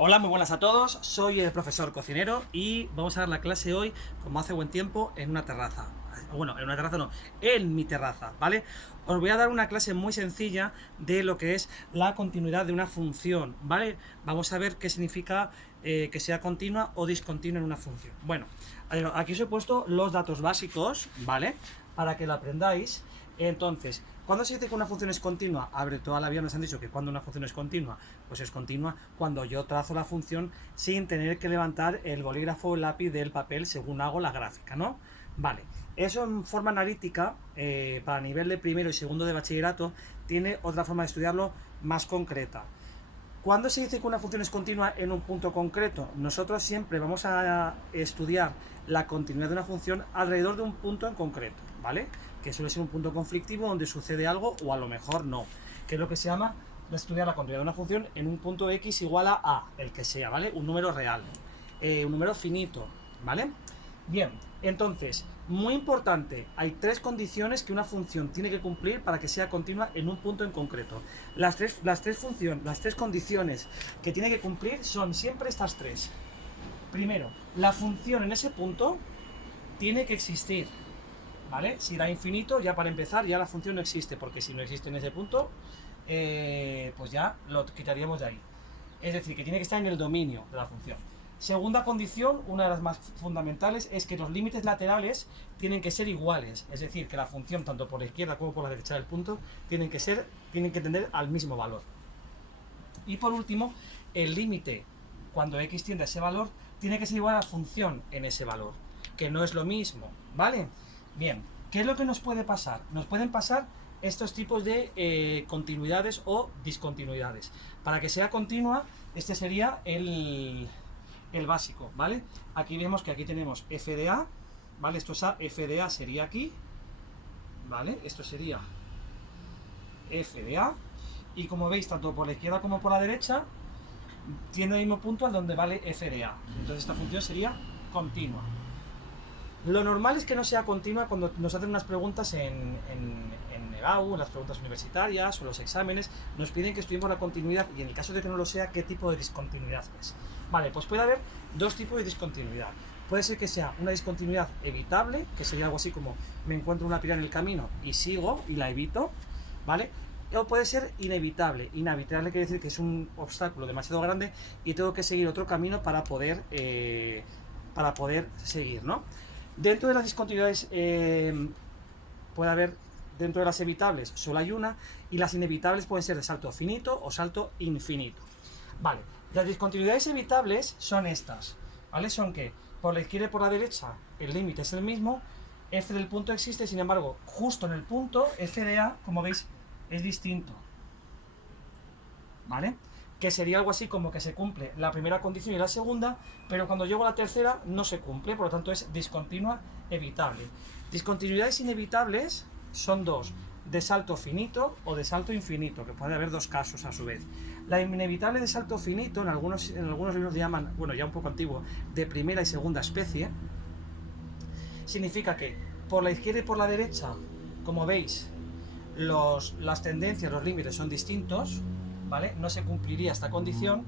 Hola, muy buenas a todos, soy el profesor cocinero y vamos a dar la clase hoy, como hace buen tiempo, en una terraza. Bueno, en una terraza no, en mi terraza, ¿vale? Os voy a dar una clase muy sencilla de lo que es la continuidad de una función, ¿vale? Vamos a ver qué significa que sea continua o discontinua en una función. Bueno, aquí os he puesto los datos básicos, ¿vale? Para que lo aprendáis. Entonces, ¿cuándo se dice que una función es continua? A ver, toda la vida nos han dicho que cuando una función es continua, pues es continua cuando yo trazo la función sin tener que levantar el bolígrafo o el lápiz del papel según hago la gráfica, ¿no? Vale, eso en forma analítica, para nivel de primero y segundo de bachillerato, tiene otra forma de estudiarlo más concreta. ¿Cuándo se dice que una función es continua en un punto concreto? Nosotros siempre vamos a estudiar la continuidad de una función alrededor de un punto en concreto, ¿vale? Que suele ser un punto conflictivo donde sucede algo o a lo mejor no, que es lo que se llama estudiar la continuidad de una función en un punto x igual a, el que sea, ¿vale? Un número real, un número finito, ¿vale? Bien, entonces, muy importante, hay tres condiciones que una función tiene que cumplir para que sea continua en un punto en concreto. Las tres condiciones que tiene que cumplir son siempre estas tres. Primero, la función en ese punto tiene que existir, ¿vale? Si da infinito, ya para empezar, ya la función no existe, porque si no existe en ese punto, pues ya lo quitaríamos de ahí. Es decir, que tiene que estar en el dominio de la función. Segunda condición, una de las más fundamentales, es que los límites laterales tienen que ser iguales. Es decir, que la función, tanto por la izquierda como por la derecha del punto, tienen que tender al mismo valor. Y por último, el límite, cuando x tiende a ese valor, tiene que ser igual a la función en ese valor, que no es lo mismo, ¿vale? Bien, ¿qué es lo que nos puede pasar? Nos pueden pasar estos tipos de continuidades o discontinuidades. Para que sea continua, este sería el básico, ¿vale? Aquí vemos que aquí tenemos f de a, ¿vale? Esto es a, f de a sería aquí, ¿vale? Esto sería f de a, y como veis, tanto por la izquierda como por la derecha, tiene el mismo punto al donde vale f de a. Entonces esta función sería continua. Lo normal es que no sea continua cuando nos hacen unas preguntas en EBAU, en las preguntas universitarias o los exámenes, nos piden que estudiemos la continuidad y en el caso de que no lo sea, ¿qué tipo de discontinuidad es? Vale, pues puede haber dos tipos de discontinuidad. Puede ser que sea una discontinuidad evitable, que sería algo así como me encuentro una piedra en el camino y sigo y la evito, ¿vale? O puede ser inevitable. Inevitable quiere decir que es un obstáculo demasiado grande y tengo que seguir otro camino para poder seguir, ¿no? Dentro de las discontinuidades puede haber, dentro de las evitables solo hay una, y las inevitables pueden ser de salto finito o salto infinito. Vale, las discontinuidades evitables son estas, ¿vale? Son que por la izquierda y por la derecha el límite es el mismo, f del punto existe, sin embargo, justo en el punto, f de a, como veis, es distinto, ¿vale? Que sería algo así como que se cumple la primera condición y la segunda, pero cuando llego a la tercera no se cumple, por lo tanto es discontinua evitable. Discontinuidades inevitables son dos, de salto finito o de salto infinito, que puede haber dos casos a su vez. La inevitable de salto finito, en algunos libros le llaman, bueno, ya un poco antiguo, de primera y segunda especie, significa que por la izquierda y por la derecha, como veis, las tendencias, los límites son distintos, ¿vale? No se cumpliría esta condición.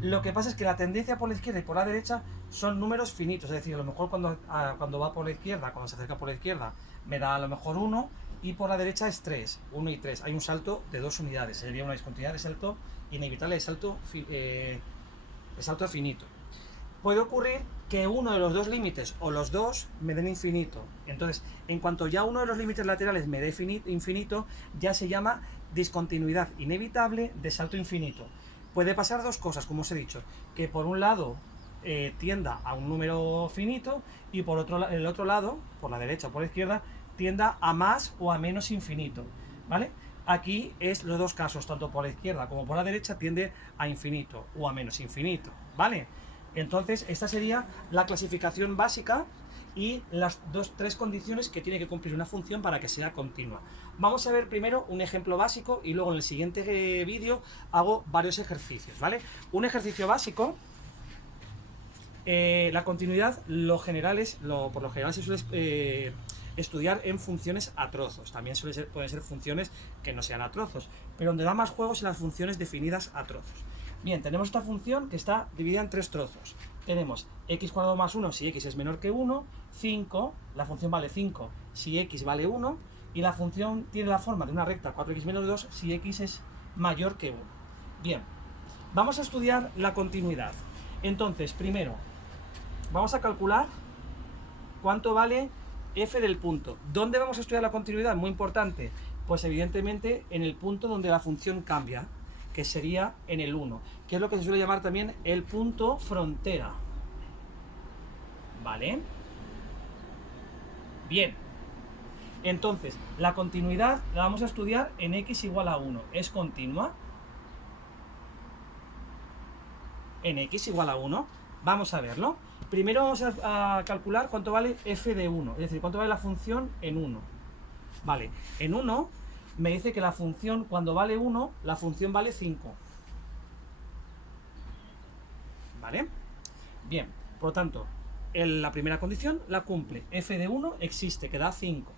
Lo que pasa es que la tendencia por la izquierda y por la derecha son números finitos, es decir, a lo mejor cuando va por la izquierda, cuando se acerca por la izquierda, me da a lo mejor 1 y por la derecha es 3, 1 y 3. Hay un salto de 2 unidades, sería una discontinuidad de salto inevitable de salto finito. Puede ocurrir que uno de los dos límites o los dos me den infinito. Entonces, en cuanto ya uno de los límites laterales me dé infinito, ya se llama discontinuidad inevitable de salto infinito. Puede pasar dos cosas, como os he dicho, que por un lado tienda a un número finito y por el otro lado, por la derecha o por la izquierda, tienda a más o a menos infinito, ¿vale? Aquí es los dos casos, tanto por la izquierda como por la derecha tiende a infinito o a menos infinito, ¿vale? Entonces, esta sería la clasificación básica y las tres condiciones que tiene que cumplir una función para que sea continua. Vamos a ver primero un ejemplo básico y luego en el siguiente vídeo hago varios ejercicios, ¿vale? Un ejercicio básico, la continuidad, por lo general se suele estudiar en funciones a trozos. También pueden ser funciones que no sean a trozos, pero donde da más juego son las funciones definidas a trozos. Bien, tenemos esta función que está dividida en tres trozos. Tenemos x cuadrado más 1 si x es menor que 1, 5, la función vale 5 si x vale 1, y la función tiene la forma de una recta 4x menos 2 si x es mayor que 1. Bien, vamos a estudiar la continuidad. Entonces, primero, vamos a calcular cuánto vale f del punto. ¿Dónde vamos a estudiar la continuidad? Muy importante. Pues evidentemente en el punto donde la función cambia, que sería en el 1, que es lo que se suele llamar también el punto frontera. ¿Vale? Bien. Entonces, la continuidad la vamos a estudiar en x igual a 1. ¿Es continua? En x igual a 1. Vamos a verlo. Primero vamos a calcular cuánto vale f de 1, es decir, cuánto vale la función en 1. Vale, en 1 me dice que la función, cuando vale 1, la función vale 5. ¿Vale? Bien, por lo tanto, la primera condición la cumple. F de 1 existe, que da 5.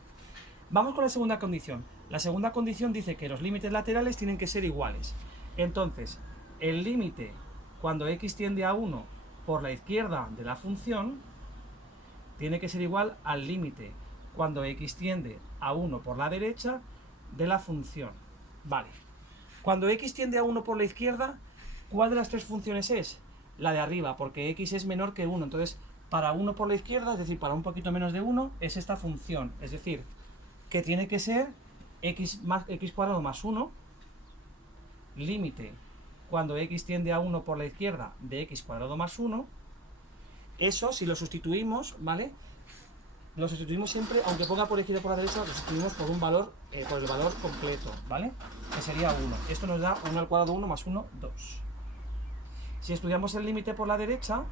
Vamos con la segunda condición. La segunda condición dice que los límites laterales tienen que ser iguales. Entonces, el límite cuando x tiende a 1 por la izquierda de la función tiene que ser igual al límite cuando x tiende a 1 por la derecha de la función. Vale. Cuando x tiende a 1 por la izquierda, ¿cuál de las tres funciones es? La de arriba, porque x es menor que 1. Entonces, para 1 por la izquierda, es decir, para un poquito menos de 1, es esta función. Es decir, que tiene que ser x cuadrado más 1, límite cuando x tiende a 1 por la izquierda de x cuadrado más 1. Eso, si lo sustituimos, ¿vale? Lo sustituimos siempre, aunque ponga por la izquierda o por la derecha, lo sustituimos por un valor, por el valor completo, ¿vale? Que sería 1. Esto nos da 1 al cuadrado 1 más 1, 2. Si estudiamos el límite por la derecha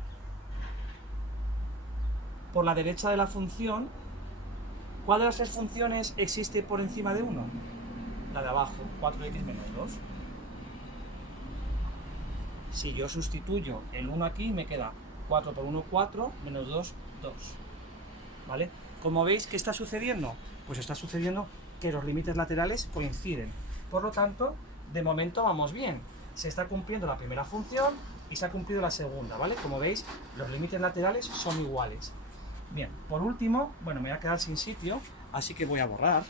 de la función, ¿cuál de las tres funciones existe por encima de 1? La de abajo, 4x menos 2. Si yo sustituyo el 1 aquí, me queda 4 por 1, 4, menos 2, 2. ¿Vale? Como veis, ¿qué está sucediendo? Pues está sucediendo que los límites laterales coinciden. Por lo tanto, de momento vamos bien. Se está cumpliendo la primera función y se ha cumplido la segunda, ¿vale? Como veis, los límites laterales son iguales. Bien, por último, bueno, me voy a quedar sin sitio, así que voy a borrar.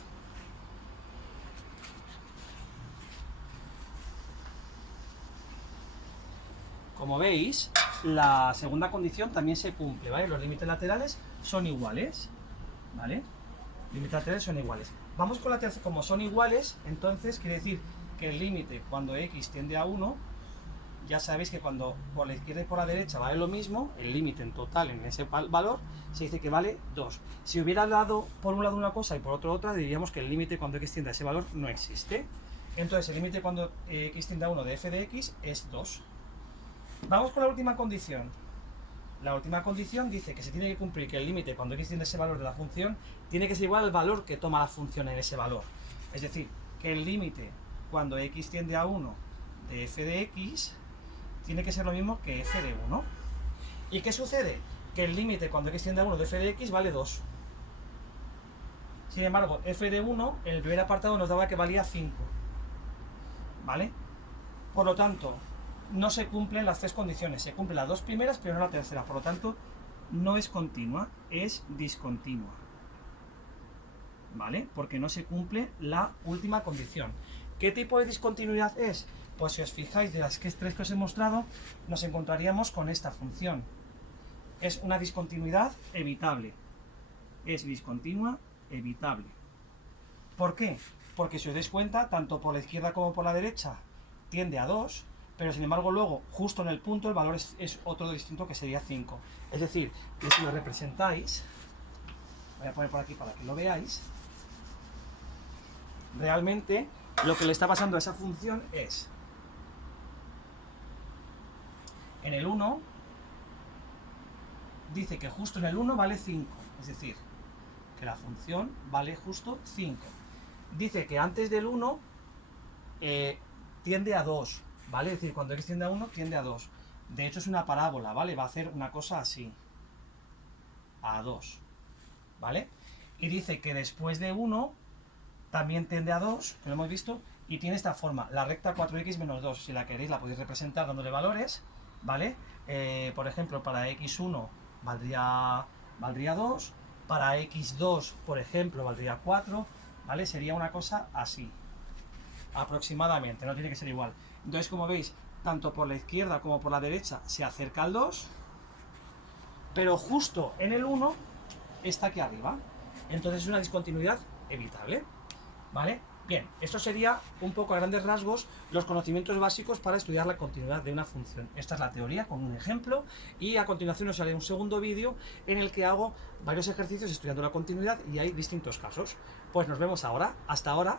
Como veis, la segunda condición también se cumple, ¿vale? Los límites laterales son iguales, ¿vale? Límites laterales son iguales. Vamos con la tercera. Como son iguales, entonces quiere decir que el límite cuando x tiende a 1, ya sabéis que cuando por la izquierda y por la derecha vale lo mismo, el límite en total en ese valor se dice que vale 2. Si hubiera dado por un lado una cosa y por otro otra, diríamos que el límite cuando x tiende a ese valor no existe. Entonces el límite cuando x tiende a 1 de f de x es 2. Vamos con la última condición. La última condición dice que se tiene que cumplir que el límite cuando x tiende a ese valor de la función tiene que ser igual al valor que toma la función en ese valor. Es decir, que el límite cuando x tiende a 1 de f de x tiene que ser lo mismo que f de 1. ¿Y qué sucede? Que el límite cuando x tiende a 1 de f de x vale 2. Sin embargo, f de 1 en el primer apartado nos daba que valía 5. ¿Vale? Por lo tanto, no se cumplen las tres condiciones. Se cumplen las dos primeras, pero no la tercera. Por lo tanto, no es continua, es discontinua. ¿Vale? Porque no se cumple la última condición. ¿Qué tipo de discontinuidad es? Pues si os fijáis de las tres que os he mostrado, nos encontraríamos con esta función. Es una discontinuidad evitable. Es discontinua evitable. ¿Por qué? Porque si os dais cuenta, tanto por la izquierda como por la derecha tiende a 2, pero sin embargo luego, justo en el punto, el valor es otro distinto, que sería 5. Es decir, que si lo representáis, voy a poner por aquí para que lo veáis, realmente lo que le está pasando a esa función es, en el 1, dice que justo en el 1 vale 5, es decir, que la función vale justo 5. Dice que antes del 1 tiende a 2, ¿vale? Es decir, cuando x tiende a 1, tiende a 2. De hecho es una parábola, ¿vale? Va a hacer una cosa así, a 2, ¿vale? Y dice que después de 1 también tiende a 2, que lo hemos visto, y tiene esta forma, la recta 4x menos 2. Si la queréis la podéis representar dándole valores, ¿vale? Por ejemplo, para x1 valdría 2, para x2, por ejemplo, valdría 4, ¿vale? Sería una cosa así, aproximadamente, no tiene que ser igual. Entonces, como veis, tanto por la izquierda como por la derecha se acerca al 2, pero justo en el 1 está aquí arriba. Entonces es una discontinuidad evitable, ¿vale? Bien, esto sería un poco a grandes rasgos los conocimientos básicos para estudiar la continuidad de una función. Esta es la teoría con un ejemplo y a continuación os haré un segundo vídeo en el que hago varios ejercicios estudiando la continuidad y hay distintos casos. Pues nos vemos ahora. Hasta ahora.